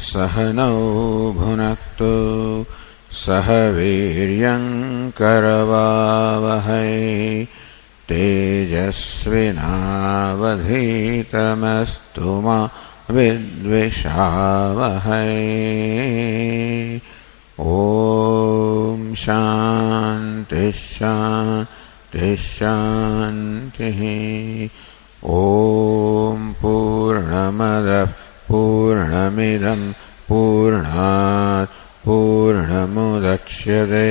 सहनौ भुनक्तु सह वीर्यं करवावहै तेजस्विनावधीतमस्तु मा विद्विषावहै। ॐ शान्ति शान्ति शान्तिः। ॐ पूर्णमदः पूर्णमिदं पूर्णात् पूर्णमुदच्यते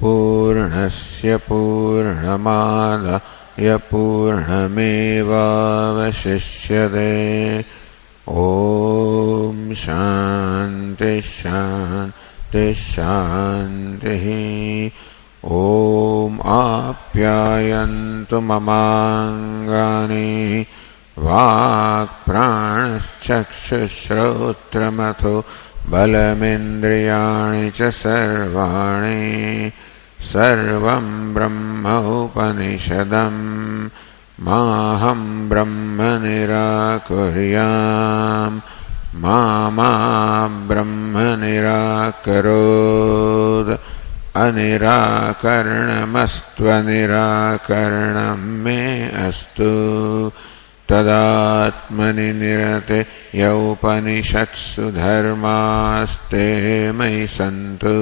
पूर्णस्य पूर्णमादाय पूर्णमेवावशिष्यते। ॐ शान्ति शान्ति शान्तिः। ॐ आप्यायन्तु ममाङ्गानि वाक्प्राणश्चक्षुश्रोत्रमथो बलमिन्द्रियाणि च सर्वाणि सर्वं ब्रह्म उपनिषदम् माहं ब्रह्म निराकुर्याम् मा ब्रह्म निराकरोत् अनिराकरणमस्त्वनिराकरणं मे अस्तु। तदात्मनि निरते यौपनिषत्सु धर्मास्ते मयि सन्तु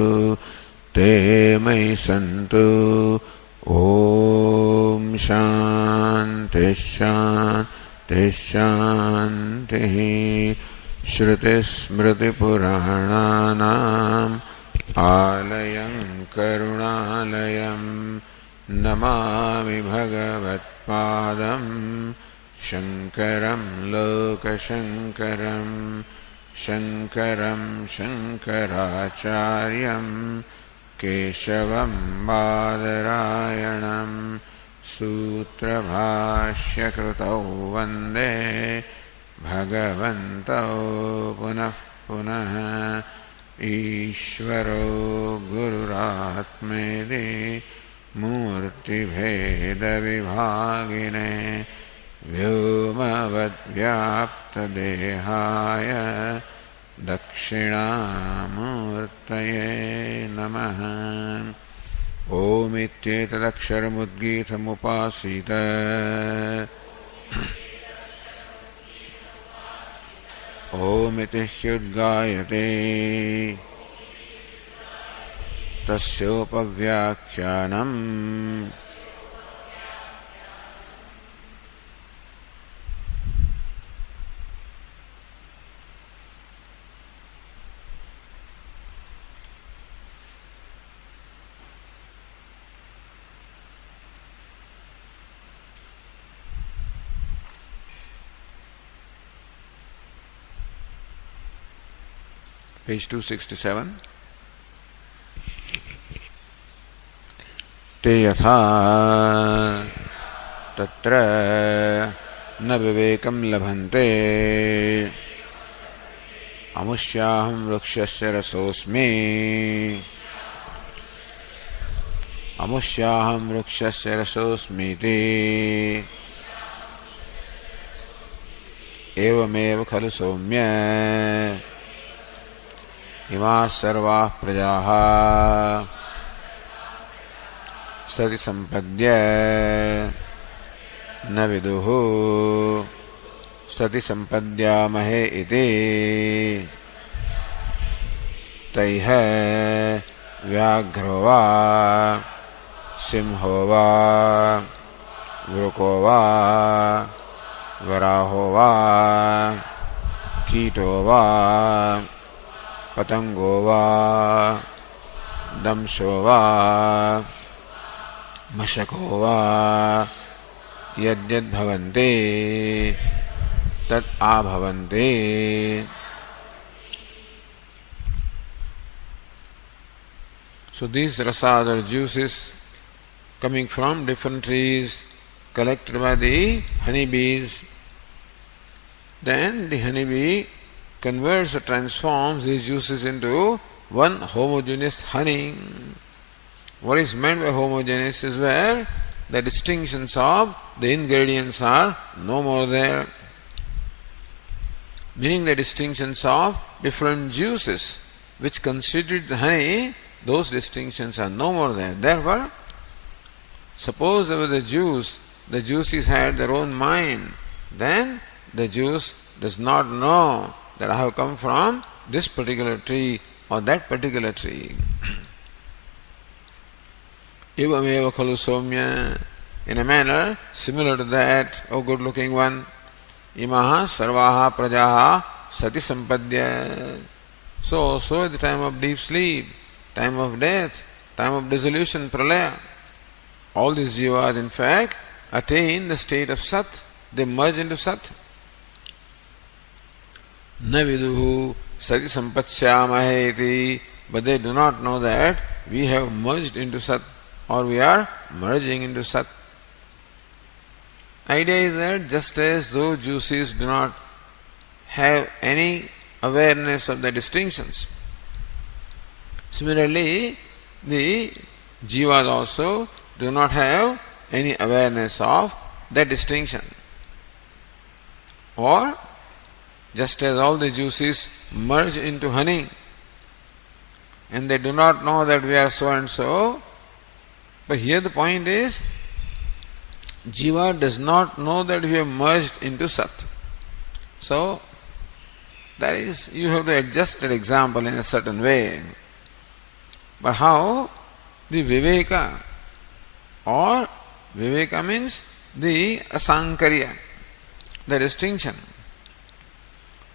ते मयि सन्तु। ॐ शान्ति शान्ति शान्तिः। श्रुतिस्मृतिपुराणानाम् आलयं करुणालयं नमामि भगवत्पादं शङ्करं लोकशङ्करं शङ्करं शङ्कराचार्यं केशवं बादरायणं सूत्रभाष्यकृतौ वन्दे भगवन्तौ पुनः पुनः। ईश्वरो गुरुरात्मेति मूर्तिभेदविभागिने व्योमवद्व्याप्तदेहाय दक्षिणामूर्तये नमः। ओमित्येतदक्षरमुद्गीतमुपासीत ओमिति ह्युद्गायते तस्योपव्याख्यानम् page 267. ते यथा तत्र न विवेकं लभन्ते अमुष्याहं वृक्षस्य रसोऽस्मि अमुष्याहं वृक्षस्य रसोऽस्मीति एवमेव खलु सौम्य इमाः सर्वाः प्रजाः सति सम्पद्य न विदुः सति सम्पद्यामहे इति तैः व्याघ्रो वा सिंहो वा वृको वा वराहो वा कीटो वा पतंगो वा दंशो वा मशको वा यद्यद्भवन्ति तत् आभवन्ति। So these rasas or juices coming from different trees collected by the honeybees, then the honeybee converts or transforms these juices into one homogeneous honey. What is meant by homogeneous is where the distinctions of the ingredients are no more there, meaning the distinctions of different juices which constitute the honey, those distinctions are no more there. Therefore, suppose there was a juice, the juices had their own mind, then the juice does not know that I have come from this particular tree or that particular tree. Evameva khalu somya, in a manner similar to that, O good looking one, imaha sarvaha prajaha sati sampadya. So at the time of deep sleep, time of death, time of dissolution, pralaya, all these jivas in fact attain the state of sat, they merge into sat. Na viduhu sati sampatsyamaheti, but they do not know that we have merged into sat or we are merging into sat. Idea is that just as those juices do not have any awareness of the distinctions, similarly the jivas also do not have any awareness of that distinction. Or just as all the juices merge into honey and they do not know that we are so and so, but here the point is jiva does not know that we have merged into sat. So that is, you have to adjust that example in a certain way. But how? The viveka, or viveka means the asankarya, the distinction.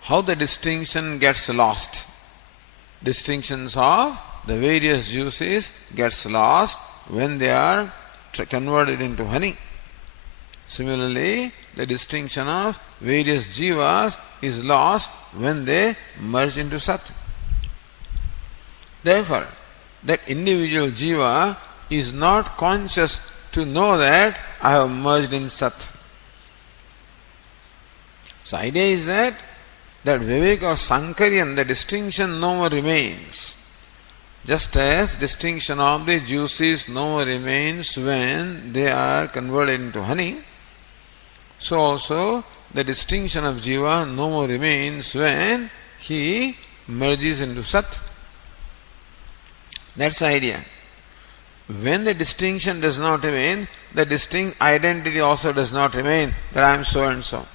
How the distinction gets lost. Distinctions of the various juices gets lost when they are converted into honey. Similarly, the distinction of various jivas is lost when they merge into sat. Therefore, that individual jiva is not conscious to know that I have merged in sat. So idea is that vivek or sankaryan, the distinction no more remains. Just as distinction of the juices no more remains when they are converted into honey, so also the distinction of jiva no more remains when he merges into sat. That's the idea. When the distinction does not remain, the distinct identity also does not remain, that I am so and so.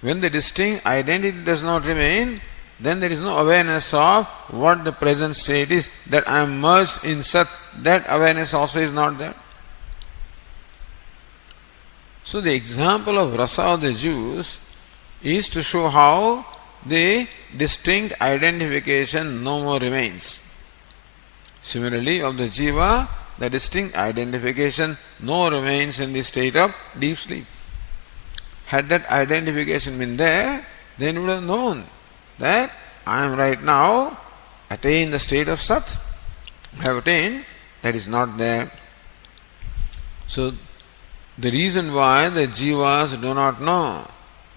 When the distinct identity does not remain, then there is no awareness of what the present state is, that I am merged in sat. That awareness also is not there. So the example of rasa of the juice is to show how the distinct identification no more remains. Similarly, of the jiva, the distinct identification no more remains in the state of deep sleep. Had that identification been there, then you would have known that I am right now attained the state of sat. I have attained, that is not there. So the reason why the jivas do not know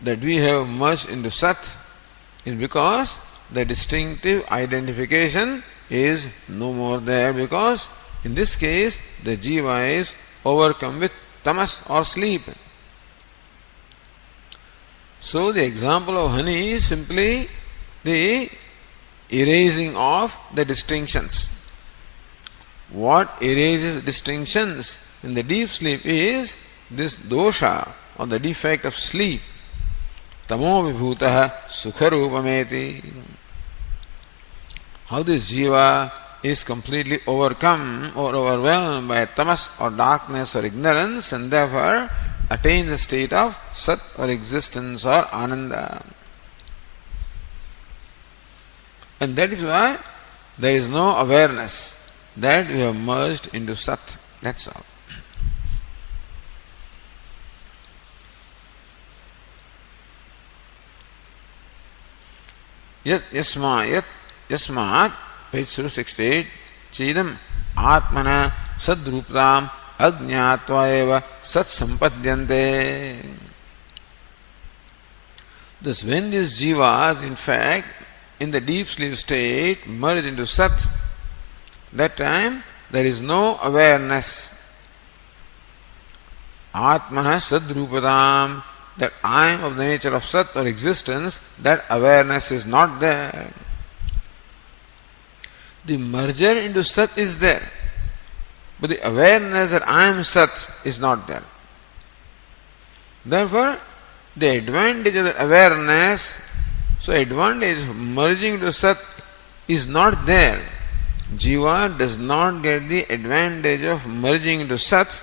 that we have merged into sat is because the distinctive identification is no more there, because in this case the jiva is overcome with tamas or sleep. So the example of honey is simply the erasing of the distinctions. What erases distinctions in the deep sleep is this dosha or the defect of sleep. Tamo vibhutaha sukharupameti. How this jiva is completely overcome or overwhelmed by tamas or darkness or ignorance, and therefore attains the state of sat or existence or ananda. And that is why there is no awareness that we have merged into sat. That's all. Yasmat, page 68, Chidam Atmana Sadrupatam Ajñātva eva Sat Sampadyante. Thus, when these jivas, in fact, in the deep sleep state, merge into Sat, that time there is no awareness. Atmana Sadrupatam, that I am of the nature of Sat or existence, that awareness is not there. The merger into Sat is there, but the awareness that I am Sat is not there. Therefore, the advantage of the awareness, so advantage of merging into Sat is not there. Jiva does not get the advantage of merging into Sat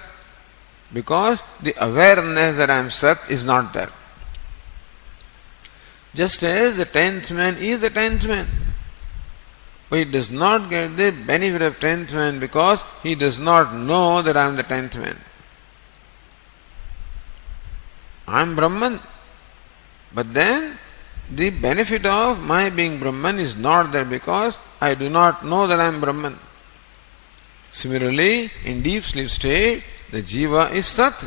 because the awareness that I am Sat is not there. Just as the 10th man is the 10th man, but he does not get the benefit of 10th man because he does not know that I am the 10th man. I am Brahman, but then the benefit of my being Brahman is not there because I do not know that I am Brahman. Similarly, in deep sleep state, the Jiva is Sat,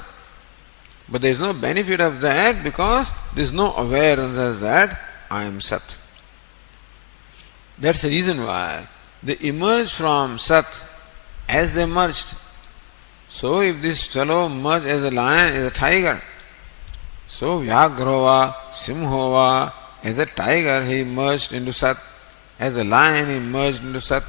but there is no benefit of that because there is no awareness as that I am Sat. That's the reason why they emerge from Sat as they merged. So if this fellow merged as a lion, as a tiger, so Vyagrova, Simhova, as a tiger he merged into Sat, as a lion he merged into Sat.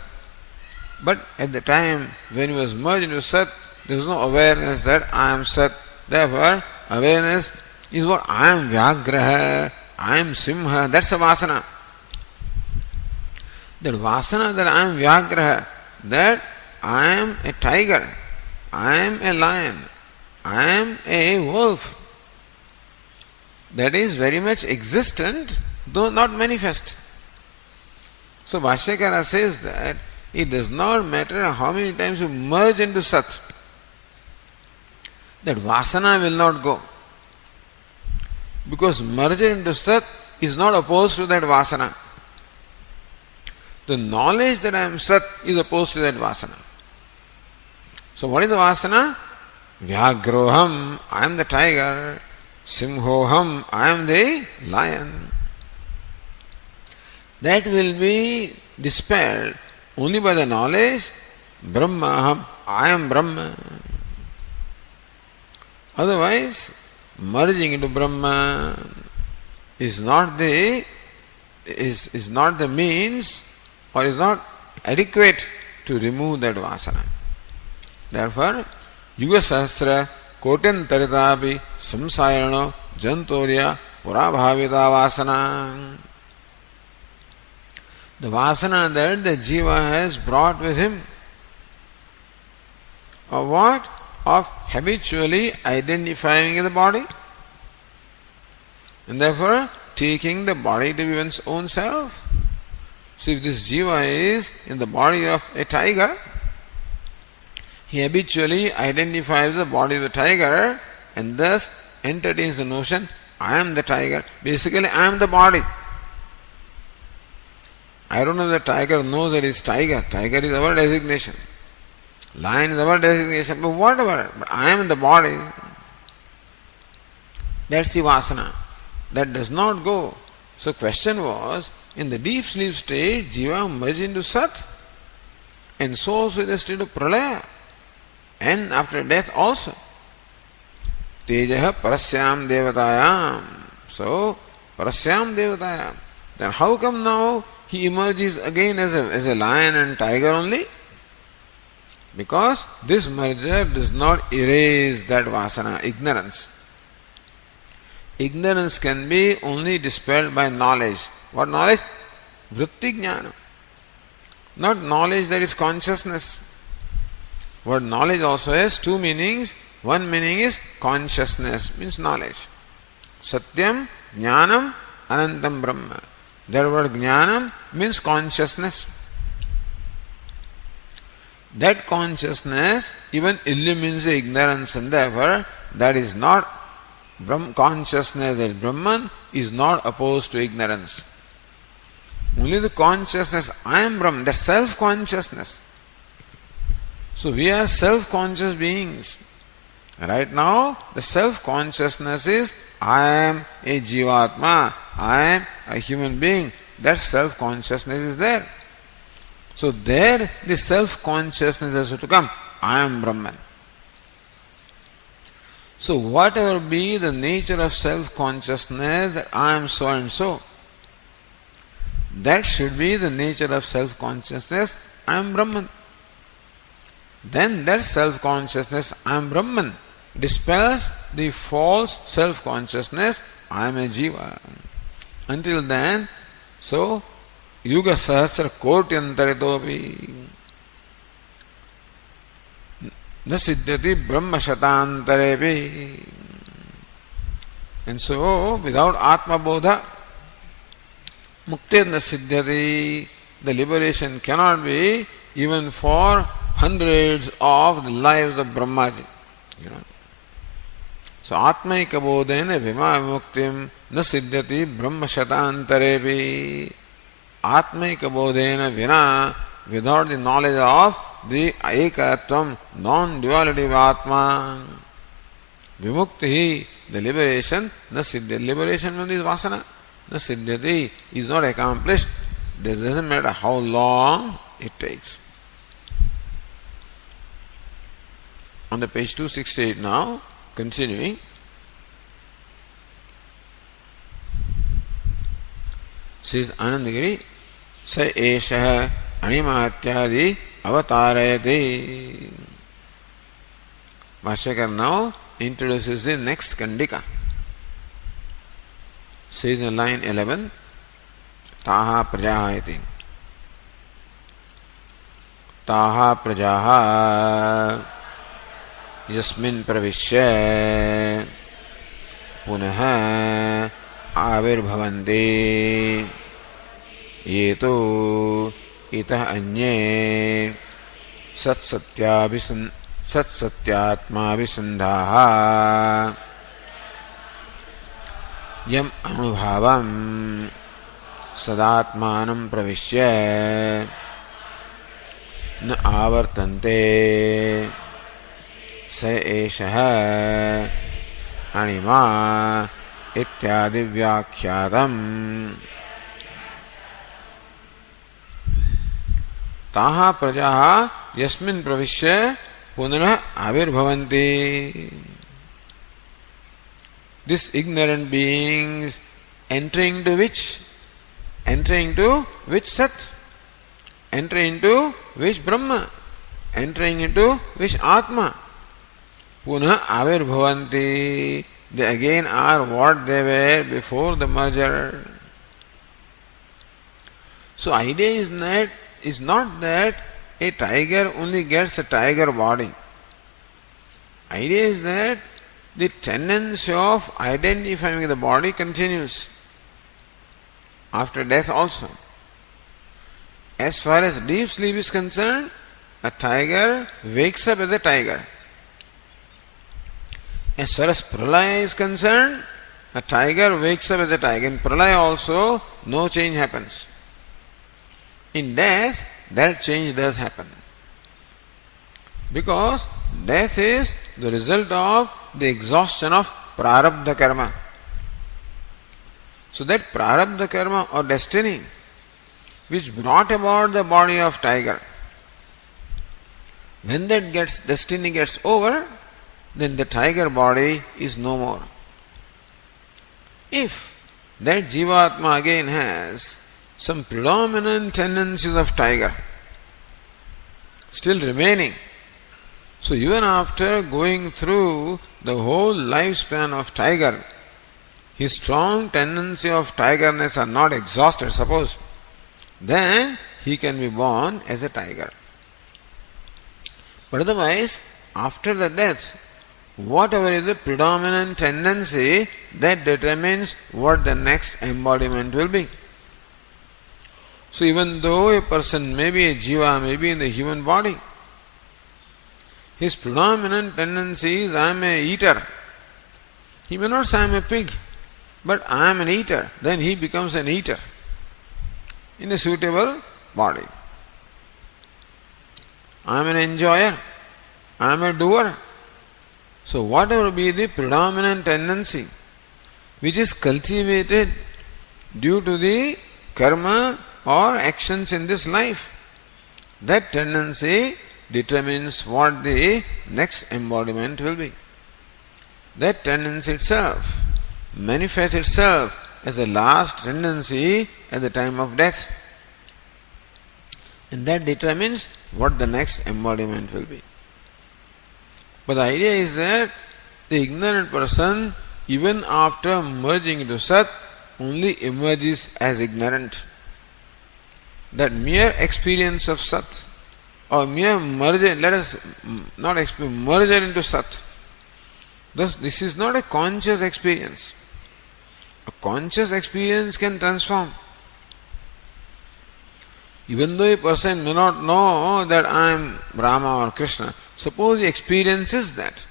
But at the time when he was merged into Sat, there was no awareness that I am Sat. Therefore, awareness is what I am Vyagraha, I am Simha, that's a vasana. That vasana that I am Vyagraha, that I am a tiger, I am a lion, I am a wolf, that is very much existent, though not manifest. So Bhashyakara says that it does not matter how many times you merge into Sat, that vasana will not go. Because merger into Sat is not opposed to that vasana. The knowledge that I am Sat is opposed to that vasana. So what is the vasana? Vyagroham, I am the tiger. Simhoham, I am the lion. That will be dispelled only by the knowledge Brahmaham, I am Brahma. Otherwise, merging into Brahma is not the means or is not adequate to remove that vasana. Therefore, Yuga Sahasra Kotantaritapi Samsayano Jantorya Purabhavita Vasana. The vasana that the Jiva has brought with him. Of what? Of habitually identifying the body. And therefore taking the body to be one's own self. So if this Jiva is in the body of a tiger, he habitually identifies the body of the tiger and thus entertains the notion, I am the tiger. Basically, I am the body. I don't know if the tiger knows that it's tiger. Tiger is our designation. Lion is our designation. But whatever. But I am the body. That's the vasana. That does not go. So question was, in the deep sleep state, Jiva merged into Sat. And so also in the state of Pralaya. And after death also. Tejaha parasyam devatayam. So, parasyam devatayam. Then how come now he emerges again as a lion and tiger only? Because this merger does not erase that vasana, ignorance. Ignorance can be only dispelled by knowledge. What knowledge? Vritti jnana. Not knowledge that is consciousness. Word knowledge also has two meanings. One meaning is consciousness, means knowledge. Satyam, jnanam, anantam brahma. That word jnanam means consciousness. That consciousness even illumines the ignorance, and therefore that is not consciousness as Brahman is not opposed to ignorance. Only the consciousness, I am Brahman, that self-consciousness. So we are self-conscious beings. Right now, the self-consciousness is, I am a Jivatma, I am a human being. That self-consciousness is there. So there, the self-consciousness has to come. I am Brahman. So whatever be the nature of self-consciousness that I am so and so, that should be the nature of self-consciousness, I am Brahman. Then that self-consciousness, I am Brahman, dispels the false self-consciousness, I am a Jiva. Until then, so, Yuga Sahasra Kotyantaritopi Na Siddhati Brahma Shatantarepi. And so, without Atma Bodha, Muktir Na Siddhati, the liberation cannot be even for hundreds of the lives of Brahmaji. So, Atmaika Bodhena Vima Muktim Na Siddhati Brahma Shatantarepi. Atmaika Bodhena Vina, without the knowledge of the Ekatvam, non-duality of Atma, Vimukti, the liberation, na siddhati. Liberation from this vasana, na siddhati, is not accomplished. This doesn't matter how long it takes. On the page 268 now, continuing. Says Anandagiri, Sa Esha Animatyadi Avatarayati. Bhashyakar now introduces the next Kandika. Says in line 11, Taha Prajahayati. Taha Prajaha Yasmin Pravishya Punaha Avirbhavanti Yeto Itah Anye Satsatyaatma Visandhaha Yam Anubhavam Sadatmanam Pravishya Na Avartante Sa Eshaha Anima Ityadi Vyakhyadam Taha Prajaha Yasmin Pravishya Punana Avirbhavanti. These ignorant beings entering into which? Entering into which Sat? Entering into which Brahma? Entering into which Atma? Punah Avirbhavanti. They again are what they were before the merger. So idea is not that a tiger only gets a tiger body. Idea is that the tendency of identifying the body continues after death also. As far as deep sleep is concerned, a tiger wakes up as a tiger. As far as pralaya is concerned, a tiger wakes up as a tiger. In pralaya also, no change happens. In death, that change does happen. Because death is the result of the exhaustion of prarabdha karma. So that prarabdha karma or destiny which brought about the body of tiger, when that destiny gets over, then the tiger body is no more. If that Jivatma again has some predominant tendencies of tiger still remaining, so even after going through the whole lifespan of tiger, his strong tendency of tigerness are not exhausted, suppose, then he can be born as a tiger. But otherwise, after the death, whatever is the predominant tendency, that determines what the next embodiment will be. So even though a person may be a jiva, may be in the human body, his predominant tendency is I am a eater. He may not say I am a pig, but I am an eater. Then he becomes an eater in a suitable body. I am an enjoyer. I am a doer. So whatever be the predominant tendency which is cultivated due to the karma or actions in this life, that tendency determines what the next embodiment will be. that tendency itself manifests itself as the last tendency at the time of death. And that determines what the next embodiment will be. But the idea is that the ignorant person, even after merging into Sat, only emerges as ignorant. That mere experience of Sat, or mere merger, let us not merger into Sat. Thus, this is not a conscious experience. A conscious experience can transform. Even though a person may not know that I am Rama or Krishna, suppose he experiences that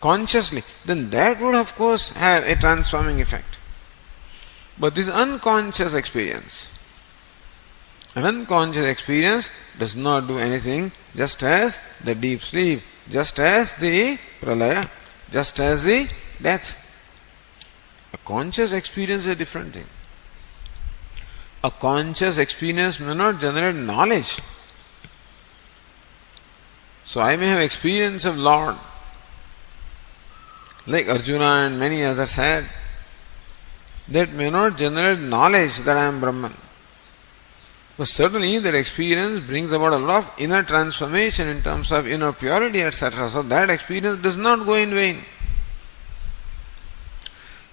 consciously, then that would of course have a transforming effect. But this unconscious experience, an unconscious experience does not do anything, just as the deep sleep, just as the pralaya, just as the death. A conscious experience is a different thing. A conscious experience may not generate knowledge. So I may have experience of Lord, like Arjuna and many others had. That may not generate knowledge that I am Brahman. But certainly that experience brings about a lot of inner transformation in terms of inner purity, etc. So that experience does not go in vain.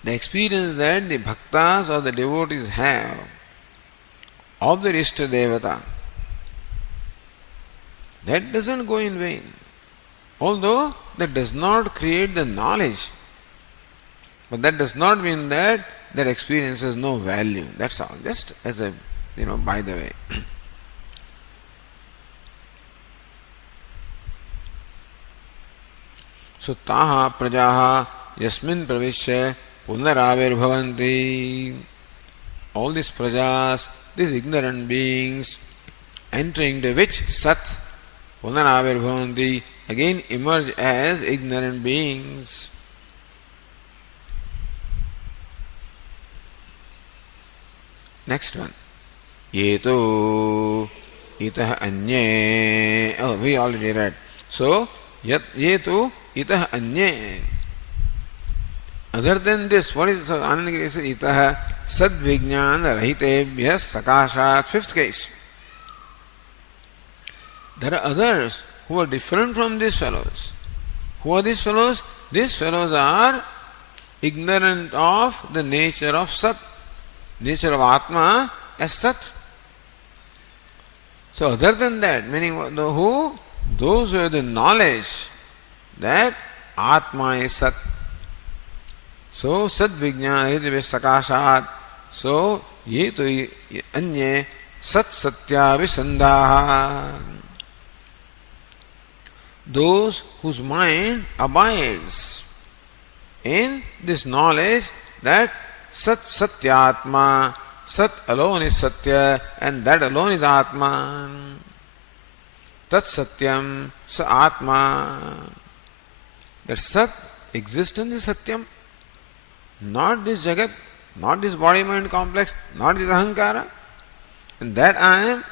The experience that the bhaktas or the devotees have of their Ishta Devata, that doesn't go in vain. Although that does not create the knowledge, but that does not mean that that experience has no value. That's all. Just as a, by the way. So, taha prajaha yasmin pravishya punaravirbhavanti. All these prajas, these ignorant beings, entering the which Sat punaravirbhavanti, again emerge as ignorant beings. Next one. Yetu itah anye. Oh, we already read. So, yetu itah anye. Other than this, what is Anandagiri says? Itah sadvijnana rahitebhya sakashat. Fifth case. There are others who are different from these fellows. Who are these fellows? These fellows are ignorant of the nature of Sat, nature of Atma as Sat. So other than that, meaning who? Those who have the knowledge that Atma is Sat. So Sat Vijnana Sakashat. So ye to anye Sat Satya Visandaha. Those whose mind abides in this knowledge that Sat Satyatma, Sat alone is Satya, and that alone is Atma. Tat Satyam, Sa Atma. That Sat existence is Satyam, not this Jagat, not this body-mind complex, not this Ahankara, and that I am.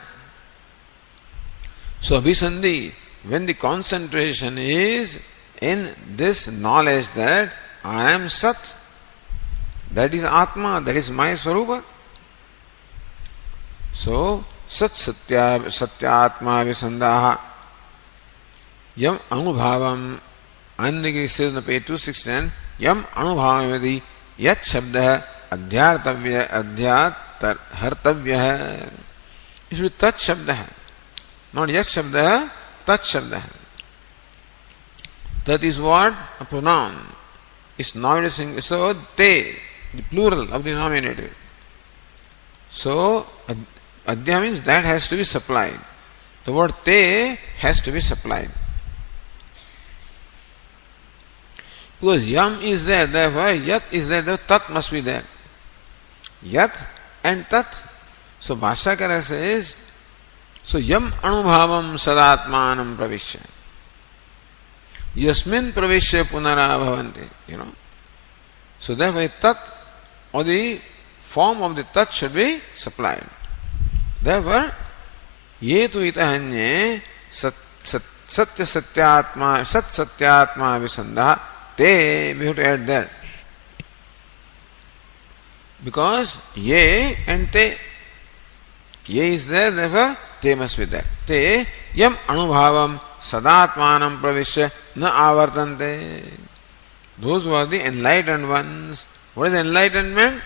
So Abhisandhi, when the concentration is in this knowledge that I am Sat, that is Atma, that is my Swarupa. So, Sat Satya Satyatma Visandaha Yam Anubhavam. Anandagiri says on page 269, Yam Anubhavam Vedi Yat Shabda Adhyat Hartavya. It should be Tat Shabda, not Yat Shabda, Tat Shabda. Tat is what? A pronoun. It's nominating. So, Te, the plural of the nominative. So, Adhya means that has to be supplied. The word Te has to be supplied. Because Yam is there, therefore Yat is there, therefore Tat must be there. Yat and Tat. So, Bhashyakara says, so Yam Anubhavam Sadatmanam Pravishya. Yasmin Pravishya Punarabhavanti. So, therefore Tat or the form of the Tat should be supplied. Therefore, ye tu itahanye Satya Satyatma, Sat Satyatma Visandha, Te, we have to add there. Because Ye and Te, Ye is there, therefore Te must be there. Te, Yam Anubhavam Sadatmanam Pravishya Na Avartante. Those who are the enlightened ones. What is enlightenment?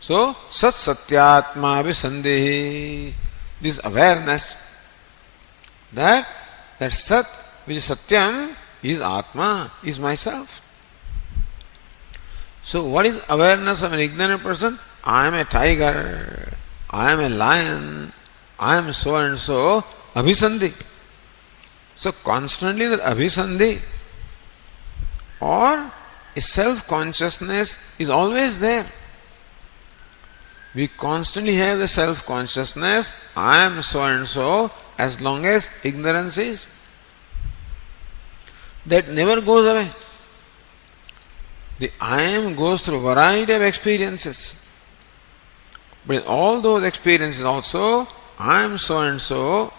So, Sat Satyatma Visandhi. This awareness that Sat, which is Satyam, is Atma, is myself. So, what is awareness of an ignorant person? I am a tiger, I am a lion, I am so and so, Abhisandhi. So, constantly that Abhisandhi or a self-consciousness is always there. We constantly have the self-consciousness, I am so and so, as long as ignorance is. That never goes away. The I am goes through a variety of experiences. But in all those experiences also, I am so and so,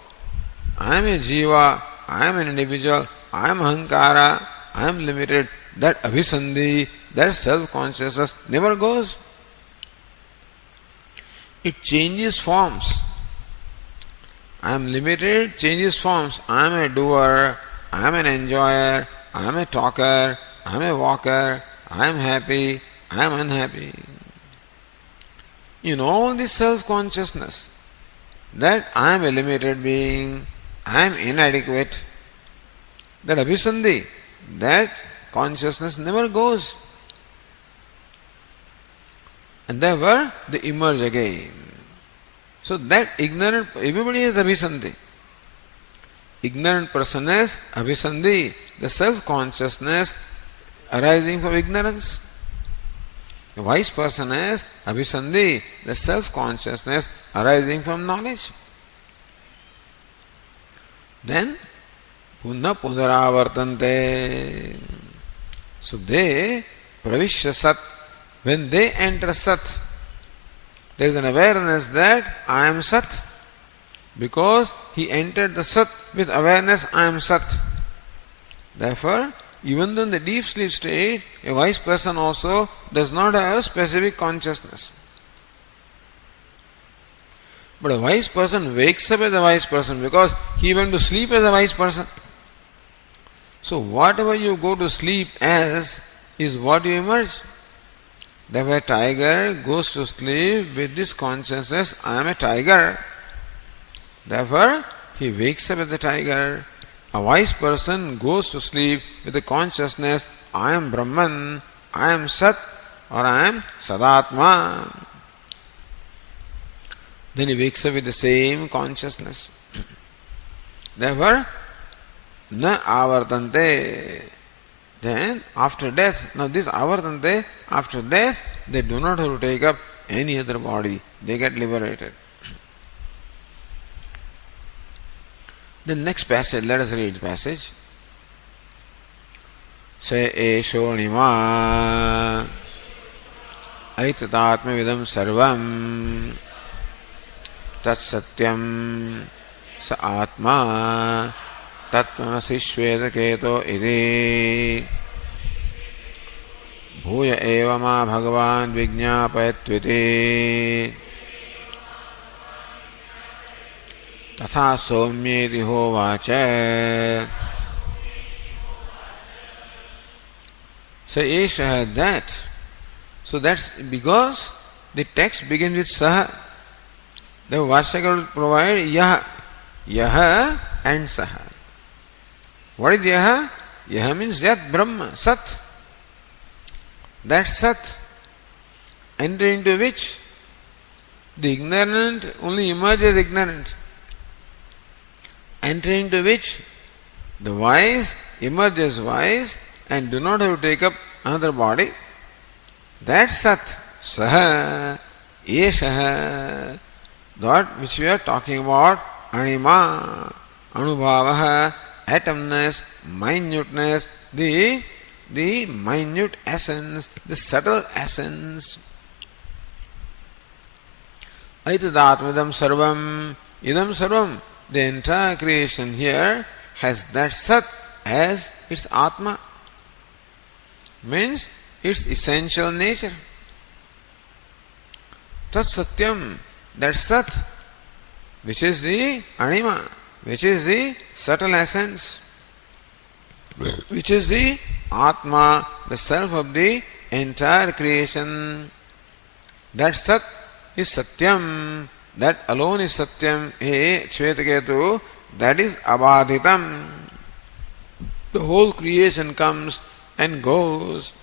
I am a jiva, I am an individual, I am ahankara, I am limited. That abhisandhi, that self-consciousness never goes. It changes forms. I am limited, changes forms. I am a doer, I am an enjoyer, I am a talker, I am a walker, I am happy, I am unhappy. In all this self-consciousness, that I am a limited being, I am inadequate, that abhisandhi, that consciousness never goes. And therefore, they emerge again. So that ignorant, everybody has abhisandhi. Ignorant person has abhisandhi, the self-consciousness arising from ignorance. A wise person has abhisandhi, the self-consciousness arising from knowledge. Then, punna punaravartante. So they pravishya sat. When they enter sat, there is an awareness that I am sat. Because he entered the sat with awareness, I am sat. Therefore, even though in the deep sleep state, a wise person also does not have specific consciousness. But a wise person wakes up as a wise person because he went to sleep as a wise person. So whatever you go to sleep as is what you emerge. Therefore, a tiger goes to sleep with this consciousness, I am a tiger. Therefore, he wakes up as a tiger. A wise person goes to sleep with the consciousness, I am Brahman, I am Sat, or I am Sadatma. Then he wakes up with the same consciousness. Therefore, na avartante. Then, after death, now this avartante, after death, they do not have to take up any other body. They get liberated. The next passage, let us read the passage. Se esho nima aitatatma vidam sarvam tat satyam sa atma tatmasi shveta keto iti bhuya eva ma bhagavan vijñāpayatviti tatha somyeti hovacha. So Esha had that. So that's because the text begins with Saha. The Vashyakar will provide Yaha. Yaha and Saha. What is Yaha? Yaha means Yat Brahma, Sat. That Sat, enter into which the ignorant only emerges ignorant. Enter into which the wise emerges wise and do not have to take up another body. That Sat, Saha, Eshaha, that which we are talking about, Anima, Anubhavaha, atomness, minuteness, the minute essence, the subtle essence. Aitadatmadam sarvam, idam sarvam, the entire creation here has that Sat as its Atma, means its essential nature. Tat Satyam, that Sat, which is the Anima, which is the subtle essence, which is the Atma, the self of the entire creation. That Sat is Satyam, that alone is Satyam. Hey, Shvetaketu, that is Abadhitam. The whole creation comes and goes.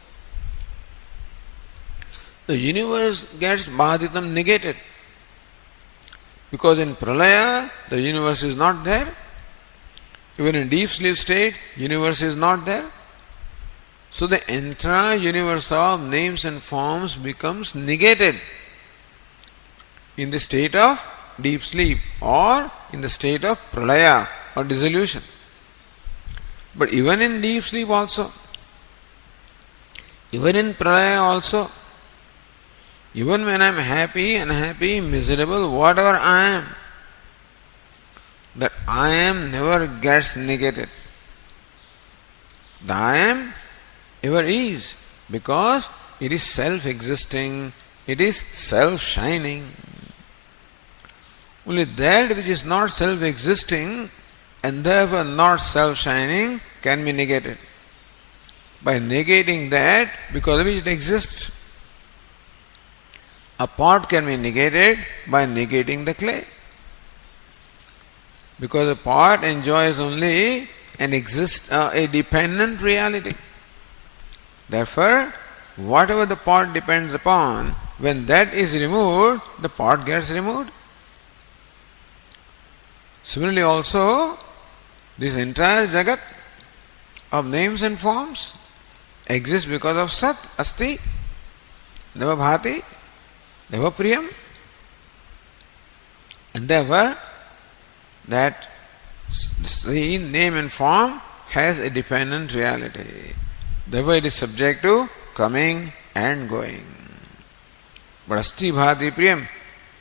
The universe gets Badhitam negated. Because in Pralaya, the universe is not there. Even in deep sleep state, universe is not there. So the entire universe of names and forms becomes negated in the state of deep sleep or in the state of Pralaya or dissolution. But even in deep sleep also, even in Pralaya also, even when I am happy, unhappy, miserable, whatever I am, that I am never gets negated. The I am ever is, because it is self-existing, it is self-shining. Only that which is not self-existing and therefore not self-shining can be negated. By negating that, because of which it exists. A pot can be negated by negating the clay. Because a pot enjoys only a dependent reality. Therefore, whatever the pot depends upon, when that is removed, the pot gets removed. Similarly also, this entire Jagat of names and forms exists because of Sat, Asti, Neva Bhati, Neva Priyam. And therefore, that the name and form has a dependent reality. Therefore, it is subject to coming and going. But Asti Bhati Priyam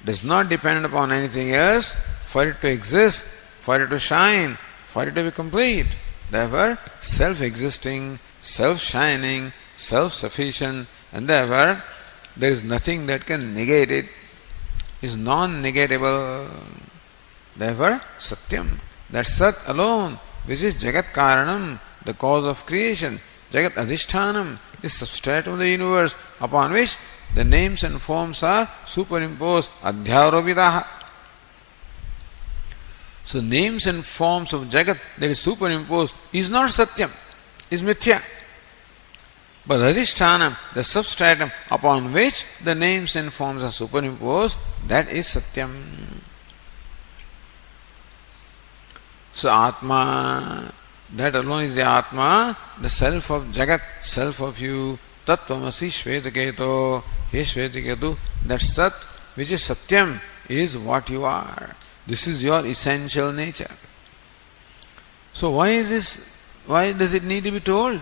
does not depend upon anything else for it to exist, for it to shine, for it to be complete. Therefore, self-existing, self-shining, self-sufficient, and therefore, there is nothing that can negate it. It is non-negatable. Therefore, Satyam, that Sat alone, which is Jagat Karanam, the cause of creation, Jagat Adhishthanam, is substratum of the universe, upon which the names and forms are superimposed, Adhyaropidaha. So names and forms of Jagat that is superimposed is not Satyam, is Mithya. But Adhishthanam, the substratum upon which the names and forms are superimposed, that is Satyam. So Atma, that alone is the Atma, the self of Jagat, self of you, Tattvamasi Shvetaketo, He Shvetaketu, that Sat, which is Satyam, is what you are. This is your essential nature. So why does it need to be told?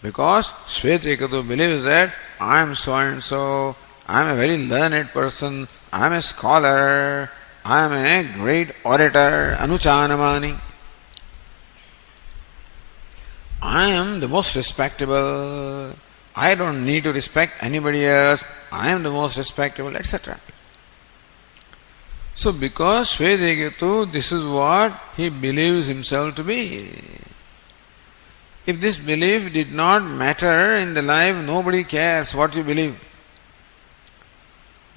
Because Shvetakatu believes that I am so and so, I am a very learned person, I am a scholar, I am a great orator, Anuchanamani. I am the most respectable, I don't need to respect anybody else, I am the most respectable, etc. So because Shvetakatu, this is what he believes himself to be. If this belief did not matter in the life, nobody cares what you believe.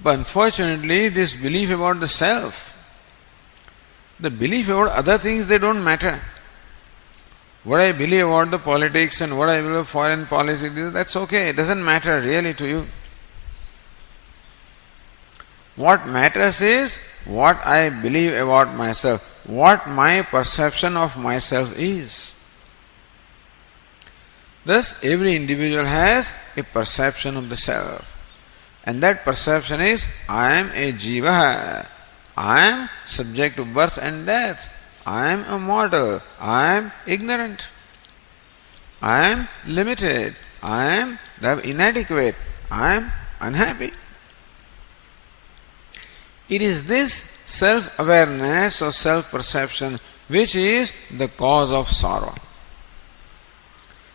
But unfortunately, this belief about the self, the belief about other things, they don't matter. What I believe about the politics and what I believe about foreign policy, that's okay. It doesn't matter really to you. What matters is what I believe about myself, what my perception of myself is. Thus, every individual has a perception of the self. And that perception is, I am a jiva, I am subject to birth and death, I am a mortal, I am ignorant, I am limited, I am inadequate, I am unhappy. It is this self-awareness or self-perception which is the cause of sorrow.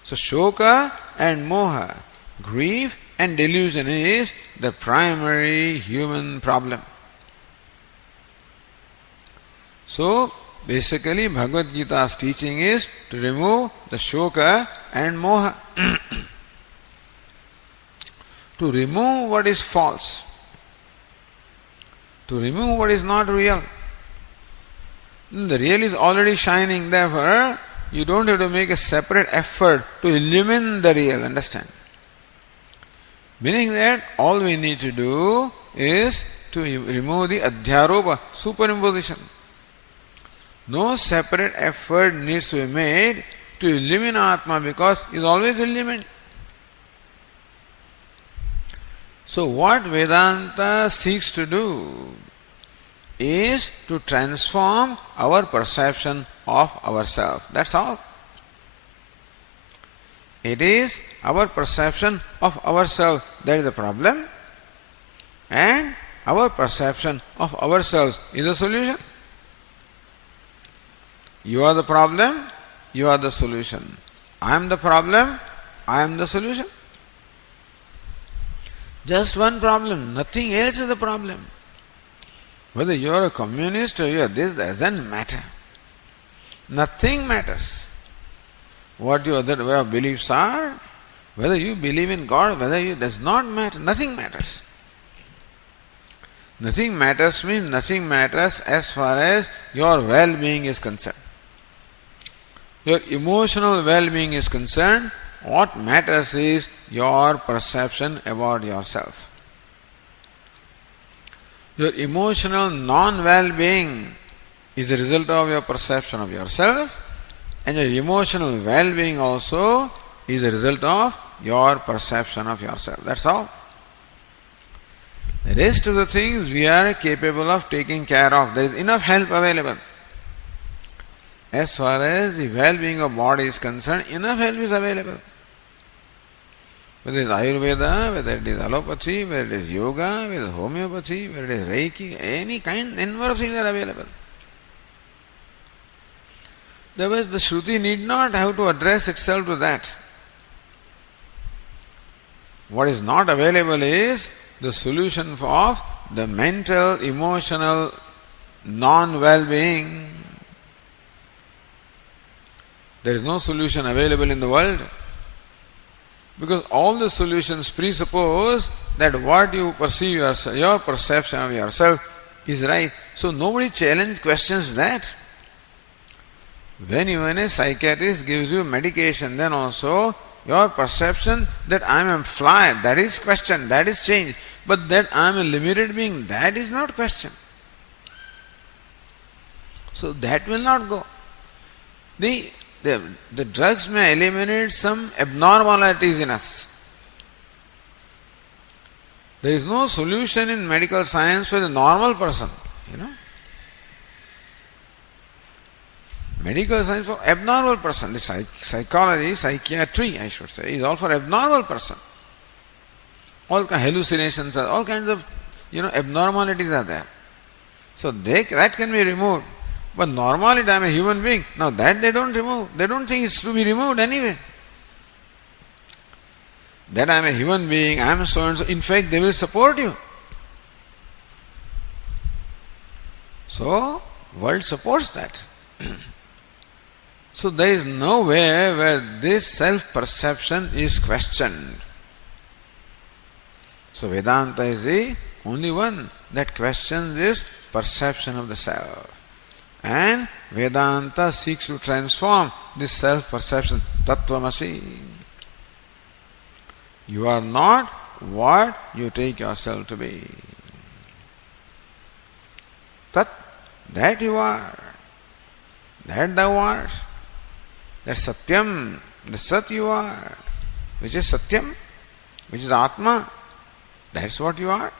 So shoka and moha, grief and delusion, is the primary human problem. So basically Bhagavad Gita's teaching is to remove the shoka and moha. To remove what is false. To remove what is not real. The real is already shining, therefore you don't have to make a separate effort to illumine the real, understand? Meaning that all we need to do is to remove the adhyaropa, superimposition. No separate effort needs to be made to illumine Atma, because it is always illumined. So what Vedanta seeks to do is to transform our perception of ourselves. That's all. It is our perception of ourselves that is the problem, and our perception of ourselves is the solution. You are the problem, you are the solution. I am the problem, I am the solution. Just one problem, nothing else is the problem. Whether you are a communist or you are this, doesn't matter. Nothing matters. What your other beliefs are, whether you believe in God, whether you, does not matter. Nothing matters. Nothing matters means nothing matters as far as your well-being is concerned. Your emotional well-being is concerned, what matters is your perception about yourself. Your emotional non-well-being is the result of your perception of yourself, and your emotional well-being also is the result of your perception of yourself. That's all. The rest of the things we are capable of taking care of. There is enough help available. As far as the well-being of body is concerned, enough help is available. Whether it is Ayurveda, whether it is allopathy, whether it is yoga, whether it is homeopathy, whether it is Reiki, any kind, number of things are available. Otherwise, the Shruti need not have to address itself to that. What is not available is the solution of the mental, emotional, non-well-being. There is no solution available in the world. Because all the solutions presuppose that what you perceive yourself, your perception of yourself is right. So nobody questions that. When even a psychiatrist gives you medication, then also your perception that I am a fly, that is questioned, that is changed. But that I am a limited being, that is not questioned. So that will not go. The drugs may eliminate some abnormalities in us. There is no solution in medical science for the normal person, Medical science for abnormal person. The psychology, psychiatry, I should say, is all for abnormal person. All kinds of hallucinations are, all kinds of, abnormalities are there. So that can be removed. But normality, I am a human being. Now that they don't remove. They don't think it's to be removed anyway. That I am a human being, I am so and so. In fact, they will support you. So, world supports that. So there is no way where this self-perception is questioned. So Vedanta is the only one that questions this perception of the self. And Vedanta seeks to transform this self-perception. Tattvamasi. You are not what you take yourself to be. That you are. That thou art. That's Satyam. The Sat you are. Which is Satyam. Which is Atma. That's what you are.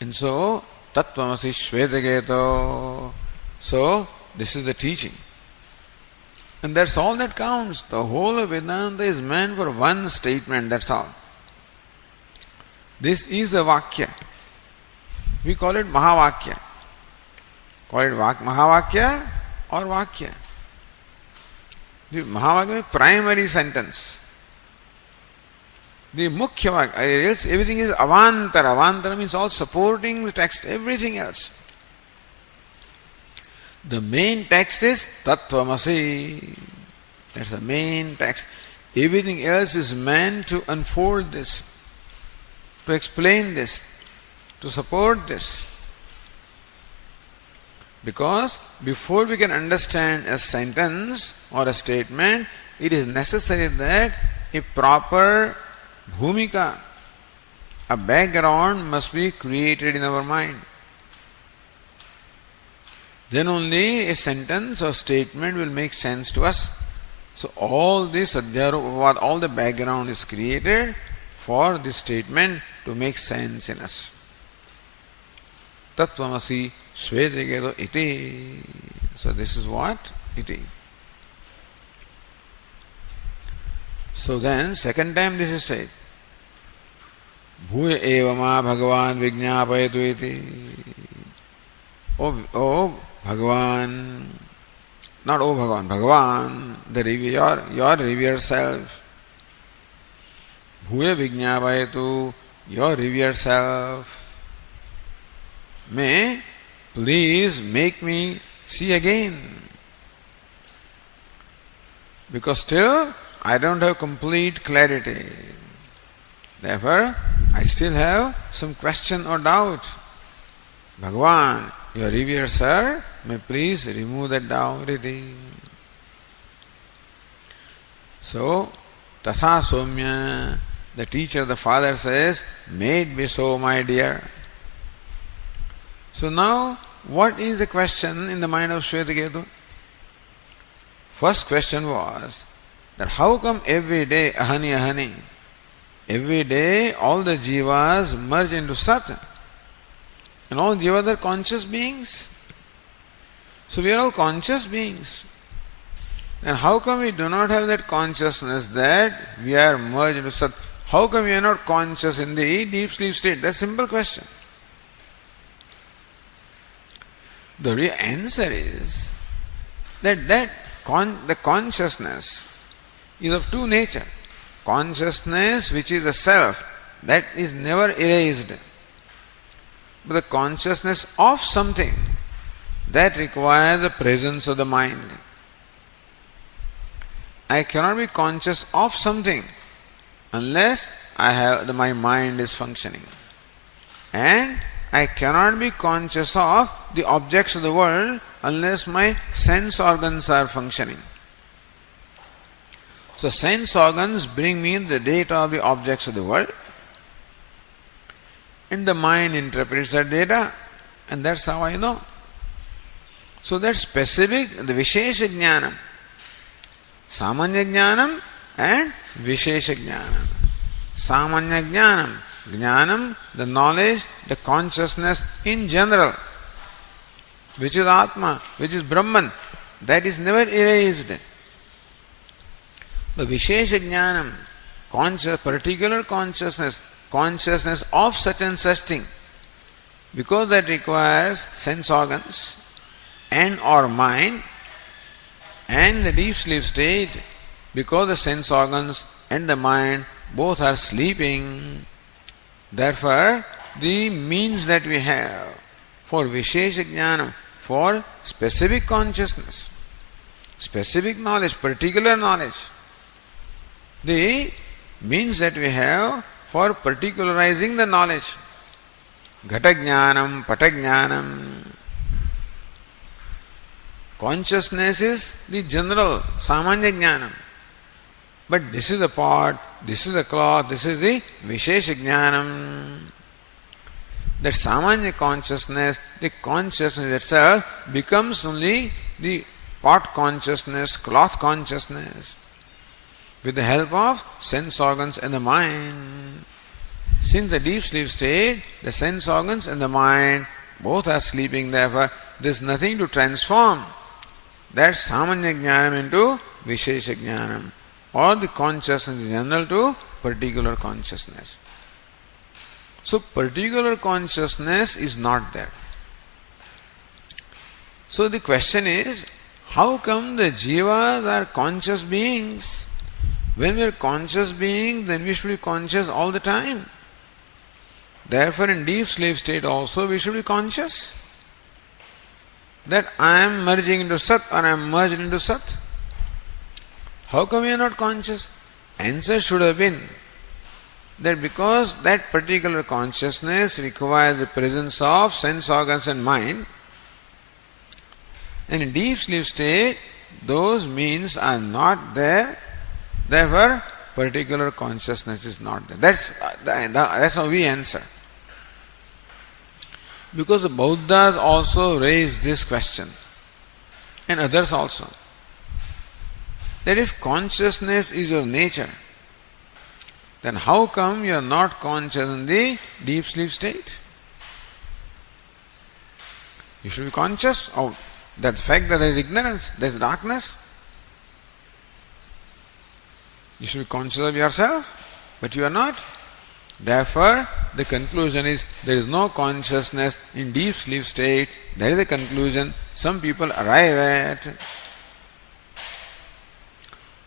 And so, Tattvamasi Shvetaketo. So, this is the teaching. And that's all that counts. The whole of Vedanta is meant for one statement, that's all. This is a Vakya. We call it Mahavakya. call it Mahavakya or Vakya. The Mahavakya means primary sentence. The Mukhya Vakya, else everything is Avantara. Avantara means all supporting the text, everything else. The main text is Tattvamasi. That's the main text. Everything else is meant to unfold this, to explain this, to support this. Because before we can understand a sentence or a statement, it is necessary that a proper bhumika, a background must be created in our mind. Then only a sentence or statement will make sense to us. So all this Adhyaropa, all the background is created for this statement to make sense in us. Tattvamasi Shvetaketo iti. So this is what? Iti. So then, second time this is said. Bhuya eva ma bhagavan vijñāpayatu iti. Oh Bhagavan, not oh Bhagavan, Bhagavan, your revered self. Bhuya vijñāpayatu, your revered self. May please make me see again. Because still I don't have complete clarity. Therefore, I still have some question or doubt. Bhagavan, your revered sir, may please remove that doubt. So, Tatha Somya, the teacher, the father says, may it be so, my dear. So now, what is the question in the mind of Shvetaketu? First question was that how come every day ahani, every day all the jivas merge into Sat, and all jivas are conscious beings. So we are all conscious beings. And how come we do not have that consciousness that we are merged into Sat? How come we are not conscious in the deep sleep state? That's a simple question. The real answer is that the consciousness is of two nature. Consciousness, which is the self, that is never erased. But the consciousness of something, that requires the presence of the mind. I cannot be conscious of something unless my mind is functioning. And I cannot be conscious of the objects of the world unless my sense organs are functioning. So sense organs bring me the data of the objects of the world, and the mind interprets that data, and that's how I know. So that specific, the Vishesha Jnanam, Samanya Jnanam and Vishesha Jnanam. Samanya Jnanam, Jnanam, the knowledge, the consciousness in general, which is Atma, which is Brahman, that is never erased. The Vishesha Jnanam, particular consciousness of such and such thing, because that requires sense organs and or mind, and the deep sleep state, because the sense organs and the mind both are sleeping. Therefore, the means that we have for Vishesha Jnanam, for specific consciousness, specific knowledge, particular knowledge, the means that we have for particularizing the knowledge, Ghata Jnanam, Pata Jnanam. Consciousness is the general, Samanya Jnanam. But this is the pot, this is the cloth, this is the Vishesha Jnanam. That Samanya consciousness, the consciousness itself becomes only the pot consciousness, cloth consciousness, with the help of sense organs and the mind. Since the deep sleep state, the sense organs and the mind both are sleeping, therefore there is nothing to transform that Samanya Jnanam into Vishesha Jnanam, or the consciousness in general to particular consciousness. So particular consciousness is not there. So the question is, how come the jivas are conscious beings? When we are conscious beings, then we should be conscious all the time. Therefore, in deep sleep state also, we should be conscious that I am merging into Sat or I am merged into Sat. How come we are not conscious? Answer should have been that because that particular consciousness requires the presence of sense organs and mind, and in deep sleep state, those means are not there, therefore particular consciousness is not there. That's how we answer. Because the Buddhas also raised this question, and others also, that if consciousness is your nature, then how come you are not conscious in the deep sleep state? You should be conscious of that fact that there is ignorance, there is darkness. You should be conscious of yourself, but you are not. Therefore, the conclusion is there is no consciousness in deep sleep state. That is the conclusion some people arrive at.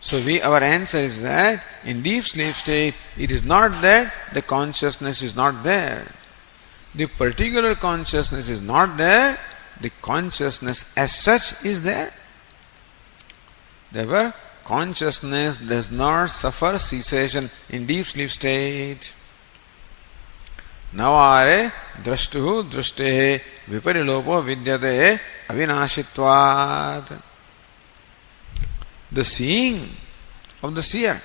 So our answer is that in deep sleep state, it is not that the consciousness is not there. The particular consciousness is not there. The consciousness as such is there. Therefore, consciousness does not suffer cessation in deep sleep state. Navare drashtuhu drashtehe viparilopo vidyate avinashitvat. The seeing of the seer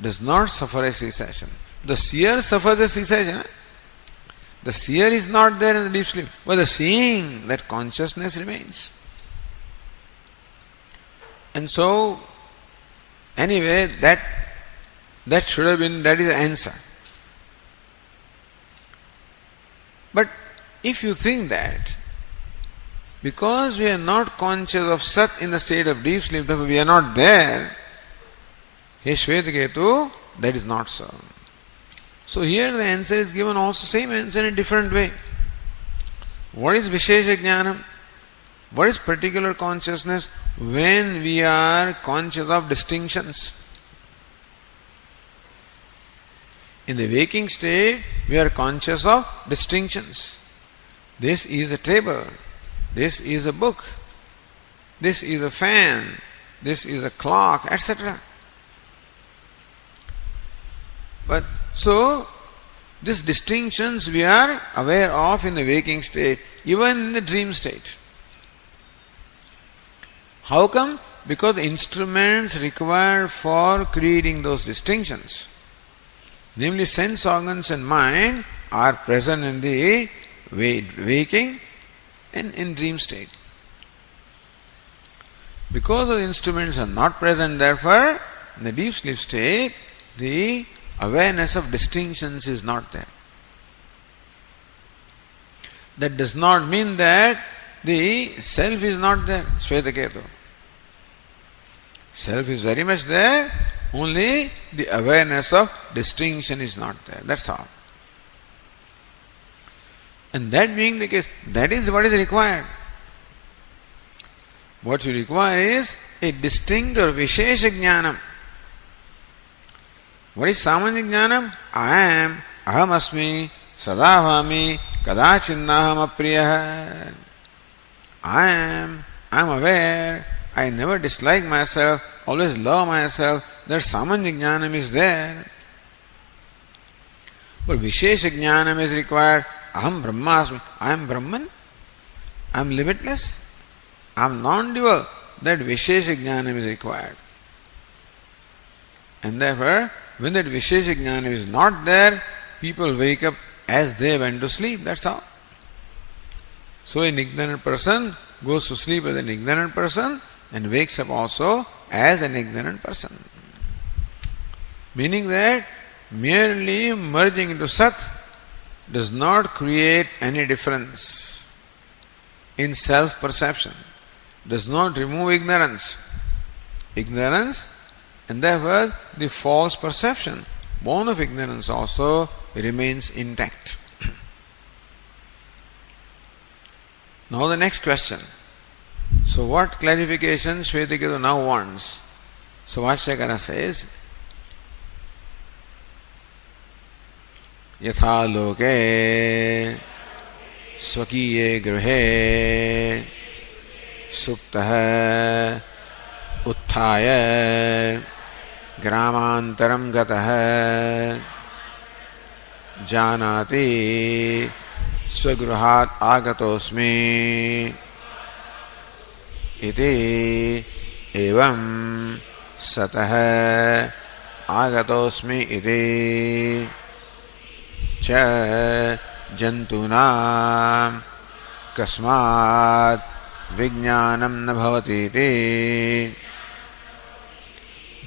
does not suffer a cessation. The seer suffers a cessation. The seer is not there in the deep sleep, but the seeing, that consciousness remains. And so, anyway, that should have been, that is the answer. But if you think that because we are not conscious of Sat in the state of deep sleep, therefore we are not there, hey Shvetaketu, that is not so. So here the answer is given also same answer in a different way. What is Vishesha Jnanam? What is particular consciousness when we are conscious of distinctions? In the waking state, we are conscious of distinctions. This is a table. This is a book. This is a fan. This is a clock, etc. But so, these distinctions we are aware of in the waking state, even in the dream state. How come? Because the instruments required for creating those distinctions, namely sense organs and mind, are present in the waking and in dream state. Because the instruments are not present, therefore, in the deep sleep state, the awareness of distinctions is not there. That does not mean that the self is not there, Shvetaketu. Self is very much there, only the awareness of distinction is not there. That's all. And that being the case, that is what is required. What you require is a distinct or Vishesha Jnanam. What is Samanya Jnanam? I am, Aham Asmi, Sadavami, Kadachinnaham Apriyaha. I am aware, I never dislike myself, always love myself. That Samanya Jnanam is there. But Vishesha Jnanam is required. Aham Brahmasmi, I am Brahman, I am limitless, I am non-dual. That Vishesha Jnanam is required. And therefore, when that Vishesha Jnanam is not there, people wake up as they went to sleep, that's all. So an ignorant person goes to sleep as an ignorant person and wakes up also as an ignorant person. Meaning that merely merging into Sat does not create any difference in self-perception, does not remove ignorance. Ignorance, and therefore the false perception, born of ignorance also, remains intact. Now the next question. So what clarification Shvetaketu now wants? So Vashyakara says, Yatha loke swakiye grihe suptah utthaya gramantaram gatah janati swagruhat agatosmi iti evam satah agatosmi iti cha jantunam kasmat vijnanam na bhavati iti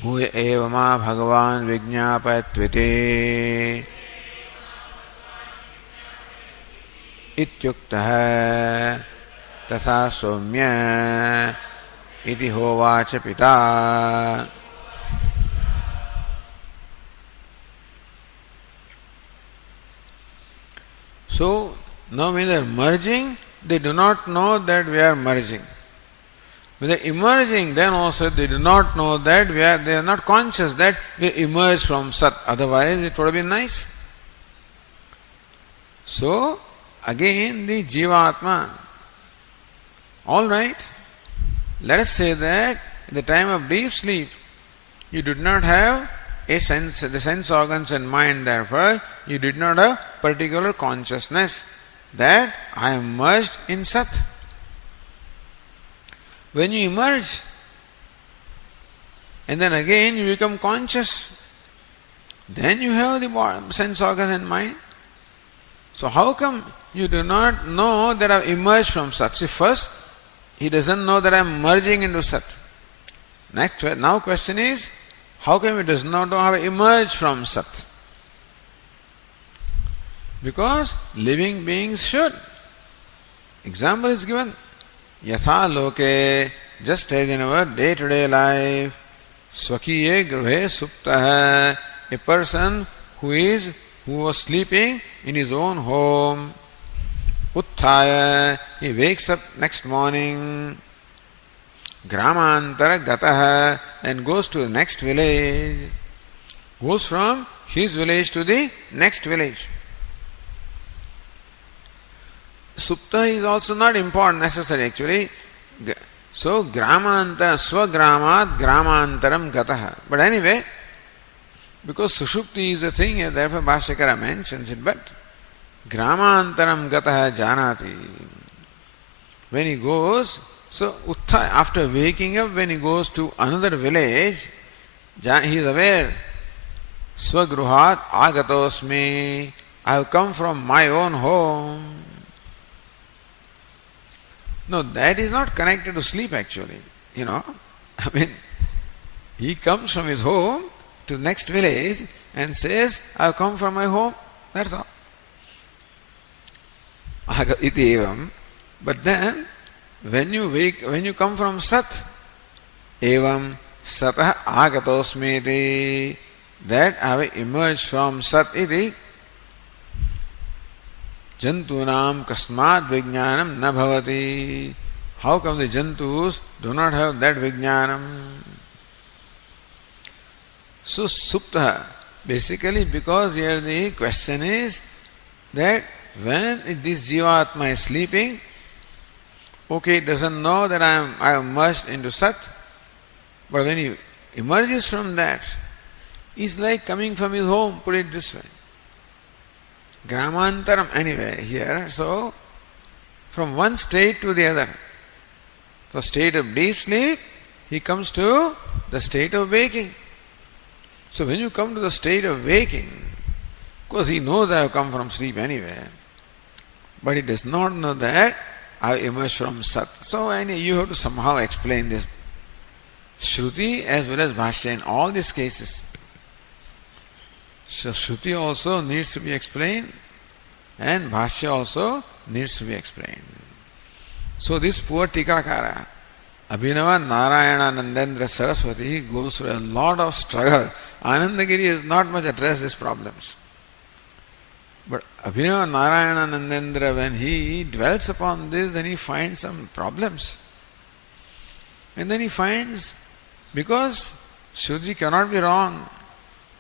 bhuya eva ma bhagavan vijñāpayatviti ityuktah tatha somya iti hovacha pita. So, now when they are merging, they do not know that we are merging. When they are emerging, then also they do not know that they are not conscious that we emerge from Sat. Otherwise, it would have been nice. So, again, the Jivatma. All right, let us say that at the time of deep sleep, you did not have the sense organs and mind, therefore, you did not have particular consciousness that I am merged in Sat. When you emerge, and then again you become conscious, then you have the sense organs and mind. So how come you do not know that I have emerged from Sat? See, first, he doesn't know that I am merging into Sat. Now question is, how come he does not know how to emerge from Sat? Because living beings should. Example is given. Yatha loke, just as in our day-to-day life, swakiye gruhe suptah, a person who was sleeping in his own home, utthaya, he wakes up next morning, gramantara gatah, and goes to the next village, goes from his village to the next village. Supta is also not important, necessary actually. So, gramantara, swagramat, gramantaram gataha. But anyway, because sushupti is a thing, therefore Bhashyakara mentions it, but gramantaram gataha janati. When he goes, so Uttha, after waking up, when he goes to another village, he is aware, swagruhat agatosmi, I have come from my own home. No, that is not connected to sleep actually. I mean, he comes from his home to the next village and says, I have come from my home. That's all. Iti evam. But then, when you come from Sat, evam satah agatosmiti, that I have emerged from Sat iti, jantunam kasmat vijnanam na bhavati. How come the jantus do not have that vijnanam? So supta, basically because here the question is that when this jivatma is sleeping, okay, it doesn't know that I am merged into Sat, but when he emerges from that, it's like coming from his home, put it this way. Gramantaram anyway here, so from one state to the other. So state of deep sleep, he comes to the state of waking. So when you come to the state of waking, of course he knows I have come from sleep anyway, but he does not know that I have emerged from Sat. So anyway, you have to somehow explain this Shruti as well as Bhashya in all these cases. So Shruti also needs to be explained and Bhashya also needs to be explained. So this poor Tikakara, Abhinava Narayana Nandendra Saraswati, goes through a lot of struggle. Anandagiri has not much addressed these problems. But Abhinava Narayana Nandendra, when he dwells upon this, then he finds some problems. And then he finds, because Shruti cannot be wrong,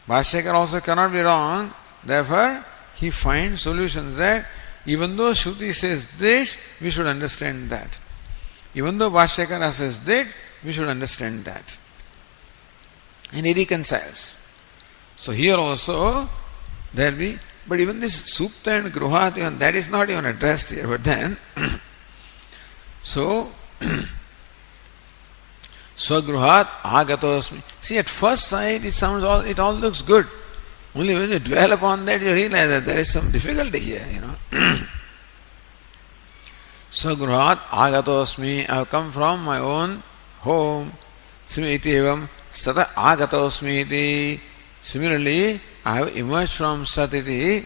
Bhashyakar also cannot be wrong, therefore he finds solutions that even though Shruti says this, we should understand that. Even though Bhashyakara says that, we should understand that. And he reconciles. So here also there will be, but even this Supta and Gruhat, even that is not even addressed here. But then, so, Swagruhat agatosmi. See, at first sight it all looks good. Only when you dwell upon that, you realize that there is some difficulty here, Swagruhat agatosmi. I have come from my own home. Simitivam sata agatosmi iti. Similarly, I have emerged from satiti.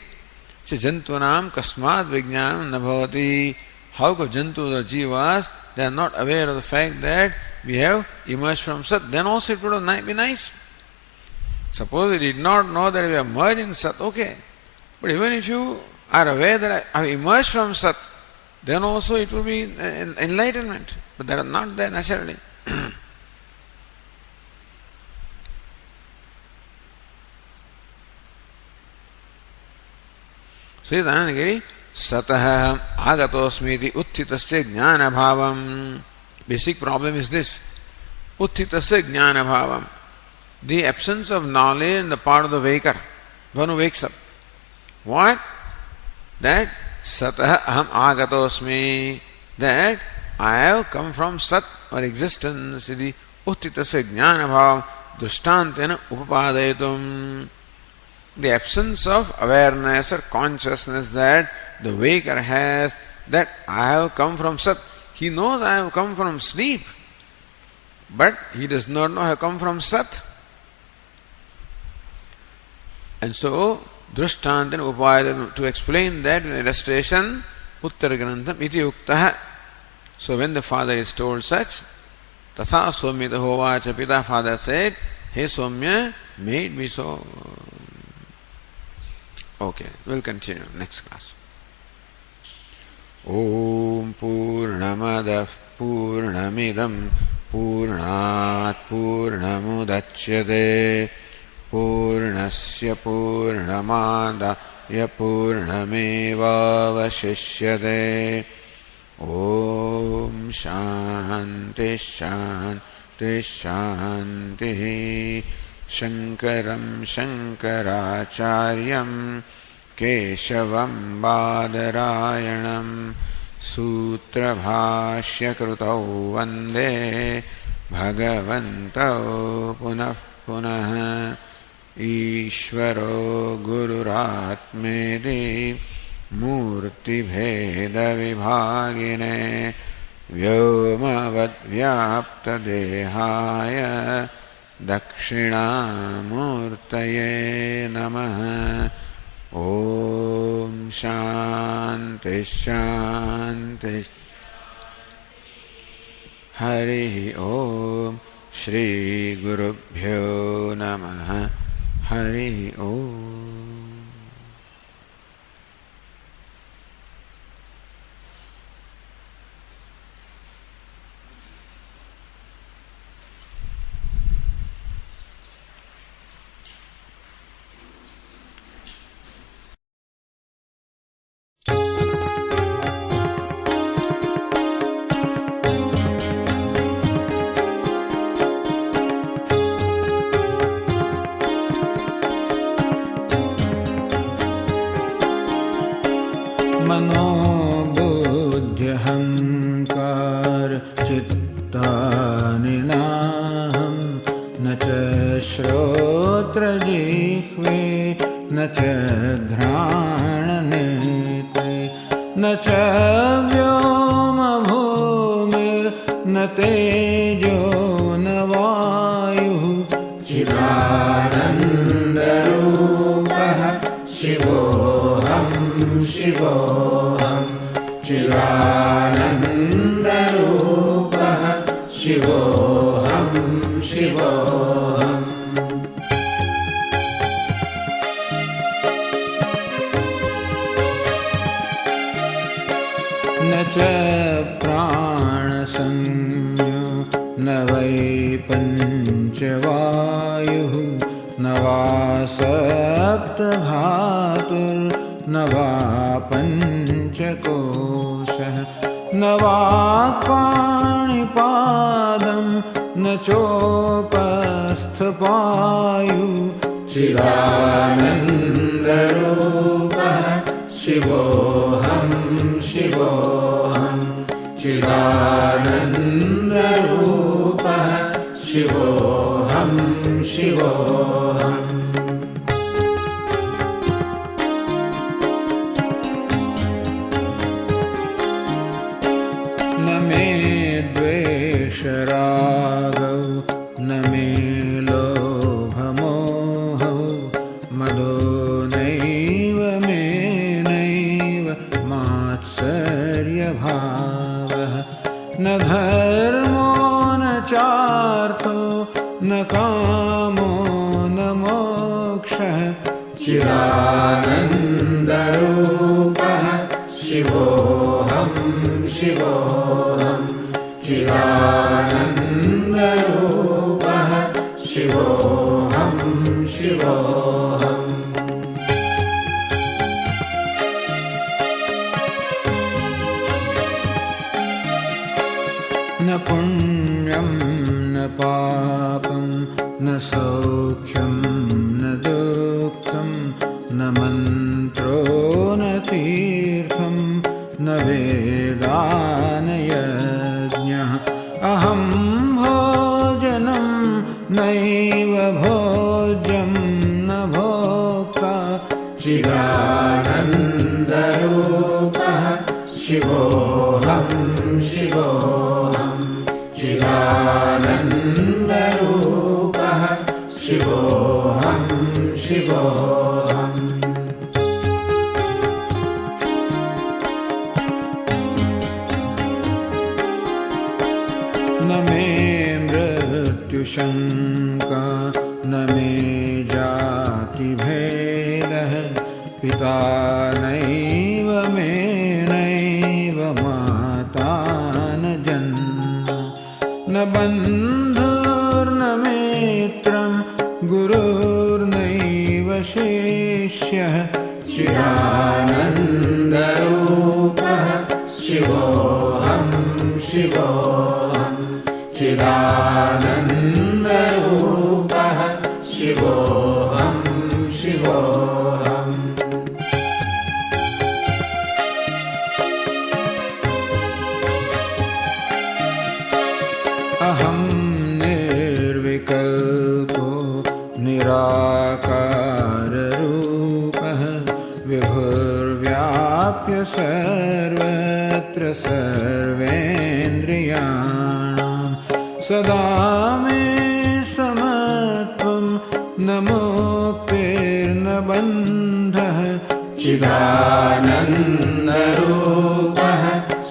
Jantunam kasmad vijnanam nabhavati. How could jantus or jivas, they are not aware of the fact that we have emerged from Sat. Then also it would have be nice. Suppose we did not know that we have merged in Sat, okay. But even if you are aware that I have emerged from Sat, then also it will be enlightenment. But that is not there naturally. Sri Dhanagiri, Satah agatosmiti uthitasya jnana bhavam. Basic problem is this. Uthitasya jnana bhavam. The absence of knowledge on the part of the waker, one who wakes up. What? That Satah aham agatosmi. That I have come from Sat or existence. The uthitasya jnana bhavam drishtantena upapadayatum. The absence of awareness or consciousness that the waker has, that I have come from Sat. He knows I have come from sleep, but he does not know I have come from Sat. And so, Drishtant and Upaya, to explain that in illustration, Uttaragrantham iti uktaha. So when the father is told such, Tatha Somya Hovacha Pita, father said, Hey Somya, made me so. Okay, we'll continue next class. Om Purnamadah Purnamidam Purnat Purnamudachyate Purnasya Purnamadaya Purnameva Vashishyate. Om Shanti Shanti Shanti. Shankaram Shankaracharyam Keshavam Badarayanam Sutra Bhashya Krutau Vande Bhagavantau Punah Punah Ishvaro Gururatmedi Murti Bheda Vibhagine Vyomavad Vyapta Dehaya Dakshinamurtaye Namaha. Om Shanti Shanti. Hari Om. Shri Gurubhyo Namaha. Hari Om. मनोबुद्ध्यहङ्कार चित्तानिनाहं न च श्रोत्रजिह्वे न च घ्राणनेत्रे न च व्योमभूमिर्न तेजो न वायुः चिदानन्दरूपः शिवोऽहं शिवोऽहं चिदानन्दरूपः शिवोऽहं शिवोऽहम् न च प्राणसंज्ञो न न वै पञ्चवायुः न वा सप्तधातुर्न वा पञ्चकोशः न वा पाणिपादं न चोपस्थपायु चिदानन्दरूपः शिवोऽहं शिवोऽहं चिदानन्दरूपः शिवोऽहं शिवोऽहम् न मे द्वेषरागौ न मे लोभमोहौ मदो नैव मे नैव मात्सर्यभावः न धर्मो न चार्थो न कामो न मोक्षः चिदानन्दरूपः शिवोऽहं शिवोऽहं चिदानन्दरूपः शिवोऽहं शिवोऽहम् न पुण्यं न पापं न सौख्यं न दुःखं न मन्त्रो न तीर्थं न वेदा न यज्ञः अहं भोजनं नैव भोज्यं न भोक्ता चिदानन्दरूपः शिवोऽहं शिवोऽहं चिदानन्दरूपः शिवोऽहं शिवोऽहम् न मे मृत्युशङ्का न मे जातिभेदः पिता नैव मे नैव माता न जन्म न बन्धुर्न मित्रं गुरुर्नैव शिष्यः चिदानन्दरूपः शिवोऽहं शिवोऽहं चिदानन्दरूपः शिवोऽहं शिवोऽहम् अहं निर्विकल्पो निराकाररूपः विभुर्व्याप्य सर्वत्र सर्वेन्द्रियाणां सदा मे समत्वं न मुक्तिर्न बन्धः चिदानन्दरूपः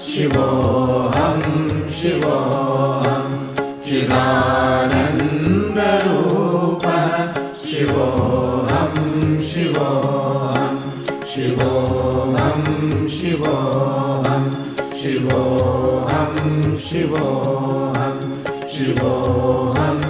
शिवोऽहं शिवोऽहं चिदानन्दरूपः शिवोऽहं शिवोऽहं शिवोऽहं शिवोऽहं शिवोऽहं शिवोऽहं शिवोऽहं